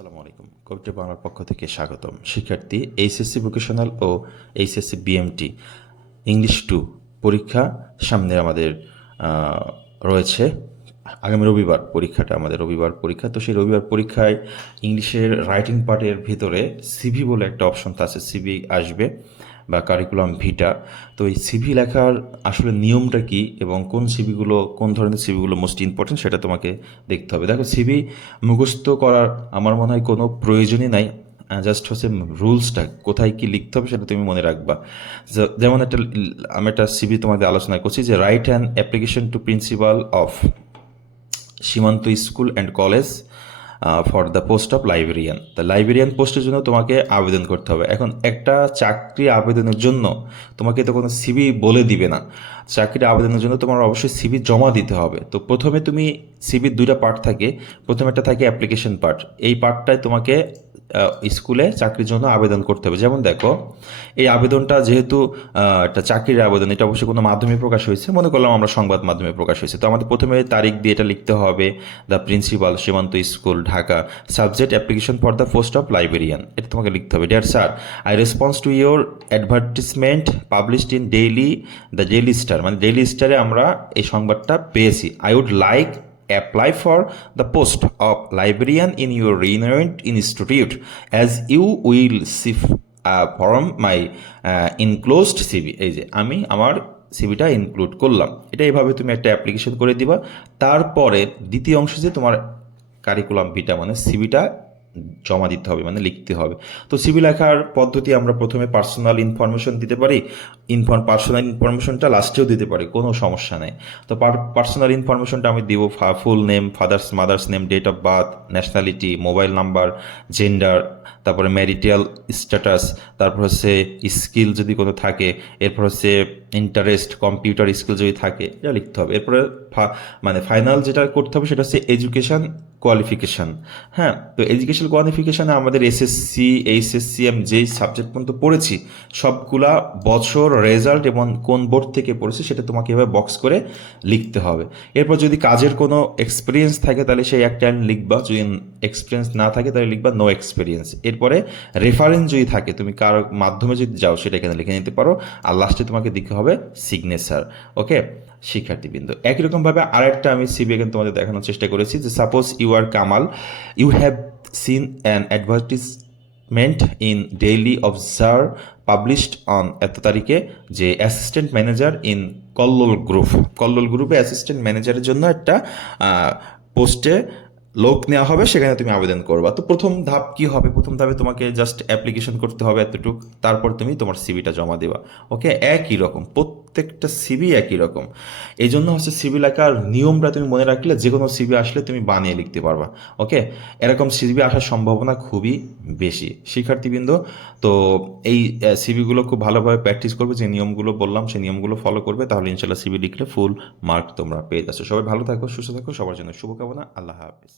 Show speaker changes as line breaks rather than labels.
আসসালামু আলাইকুম। কবিতা বাংলার পক্ষ থেকে স্বাগতম। শিক্ষার্থী এইচএসসি ভোকেশনাল ও এইচএসসি বিএমটি ইংলিশ টু পরীক্ষা সামনে আমাদের রয়েছে। আগামী রবিবার পরীক্ষাটা, আমাদের রবিবার পরীক্ষা। তো সেই রবিবার পরীক্ষায় ইংলিশের রাইটিং পার্টের ভিতরে সিভি বলে একটা অপশন আছে, সিভি আসবে। বা কারিকুলাম ভিটা তো এই সিভি লেখার আসলে নিয়মটা কি এবং কোন সিভিগুলো কোন ধরনের সিভিগুলো মোস্ট ইম্পর্টেন্ট সেটা তোমাকে দেখতে হবে। দেখো সিভি মুখস্থ করার আমার মনে হয় কোনো প্রয়োজনই নাই। জাস্ট হচ্ছে রুলসটা কোথায় কি লিখতে হবে সেটা তুমি মনে রাখবা। যেমন একটা আমি একটা সিভি তোমাদের আলোচনা করছি যে write an application to principal of Simanta school and college for the post of librarian তা লাইব্রেরিয়ান পোস্টের জন্য তোমাকে আবেদন করতে হবে। এখন একটা চাকরি আবেদনের জন্য তোমাকে তো কোনো সিবি বলে দিবে না। চাকরির আবেদনের জন্য তোমার অবশ্যই সিবি জমা দিতে হবে। তো প্রথমে তুমি সিবির দুইটা পার্ট থাকে। প্রথমে একটা থাকে অ্যাপ্লিকেশন পার্ট এই পার্টটায় তোমাকে স্কুলে চাকরির জন্য আবেদন করতে হবে। যেমন দেখো, এই আবেদনটা যেহেতু একটা চাকরির আবেদন, এটা অবশ্যই কোনো মাধ্যমে প্রকাশ হয়েছে। মনে করলাম আমরা সংবাদ মাধ্যমে প্রকাশ হয়েছে। তো আমাদের প্রথমে তারিখ দিয়ে এটা লিখতে হবে। The principal Simanta school, Dhaka. Subject application for the post of librarian এটা তোমাকে লিখতে হবে। Dear sir I response to your advertisement published in daily the daily star মানে ডেইলি স্টারে আমরা এই সংবাদটা পেয়েছি। I would like apply for the post of librarian in your renowned institute as you will see uh, from my uh, enclosed CV এই যে আমি আমার সিভিটা ইনক্লুড করলাম এটা এইভাবে তুমি একটা অ্যাপ্লিকেশন করে দিবা তারপরে দ্বিতীয় অংশ যে তোমার কারিকুলাম ভিটা মানে সিভিটা জমা দিতে হবে মানে লিখতে হবে। তো সিভি লেখার পদ্ধতি আমরা প্রথমে পার্সোনাল ইনফরমেশন দিতে পারি ইনফর্ম পার্সোনাল ইনফরমেশনটা লাস্টেও দিতে পারি, কোনো সমস্যা নেই। তো পার্সোনাল ইনফরমেশনটা আমি দিব full name father's mother's name date of birth nationality mobile number gender তারপরে ম্যারিটাল স্ট্যাটাস তারপর হচ্ছে স্কিল যদি কোনো থাকে, এরপর হচ্ছে ইন্টারেস্ট কম্পিউটার স্কিল যদি থাকে, এটা লিখতে হবে। এরপরে মানে ফাইনাল যেটা করতে হবে সেটা হচ্ছে এডুকেশন কোয়ালিফিকেশান হ্যাঁ? তো এডুকেশন কোয়ালিফিকেশানে আমাদের এসএসসি এইচএসসি এম যেই সাবজেক্ট পর্যন্ত পড়েছি। সবগুলা বছর রেজাল্ট এবং কোন বোর্ড থেকে পড়েছি সেটা তোমাকে এভাবে বক্স করে লিখতে হবে। এরপর যদি কাজের কোনো এক্সপিরিয়েন্স থাকে তাহলে সেই একটা লাইন লিখবা। যদি এক্সপিরিয়েন্স না থাকে তাহলে লিখবা নো এক্সপিরিয়েন্স এরপরে রেফারেন্স যদি থাকে, তুমি কার মাধ্যমে যদি যাও সেটা এখানে লিখে নিতে পারো। আর লাস্টে তোমাকে দিতে হবে সিগনেচার ওকে শিক্ষার্থীবৃন্দ, একই রকমভাবে আরেকটা আমি সিবি এখানে তোমাদের দেখানোর চেষ্টা করেছি যে suppose you are Kamal you have seen an advertisement in daily observe published on এত তারিখে যে assistant manager in Kallol group Kallol গ্রুপে অ্যাসিস্ট্যান্ট ম্যানেজারের জন্য একটা পোস্টে লোক নেওয়া হবে, সেখানে তুমি আবেদন করবা। তো প্রথম ধাপ কি হবে? প্রথম ধাপে তোমাকে জাস্ট অ্যাপ্লিকেশন করতে হবে এতটুক। তারপর তুমি তোমার সিবিটা জমা দেবা। ওকে একই রকম। প্রত্যেকটা সিবি একই রকম। এই জন্য হচ্ছে সিবি লেখার নিয়মটা তুমি মনে রাখলে যে কোনো সিবি আসলে তুমি বানিয়ে লিখতে পারবা, ওকে? এরকম সিবি আসার সম্ভাবনা খুবই বেশি। শিক্ষার্থীবৃন্দ, তো এই সিবিগুলো খুব ভালোভাবে প্র্যাকটিস করবে, যে নিয়মগুলো বললাম, সেই নিয়মগুলো ফলো করবে, তাহলে ইনশাল্লাহ সিবি লিখলে ফুল মার্ক তোমরা পেয়ে যাচ্ছ। সবাই ভালো থাকো, সুস্থ থাকো, সবার জন্য শুভকামনা, আল্লাহ হাফিজ।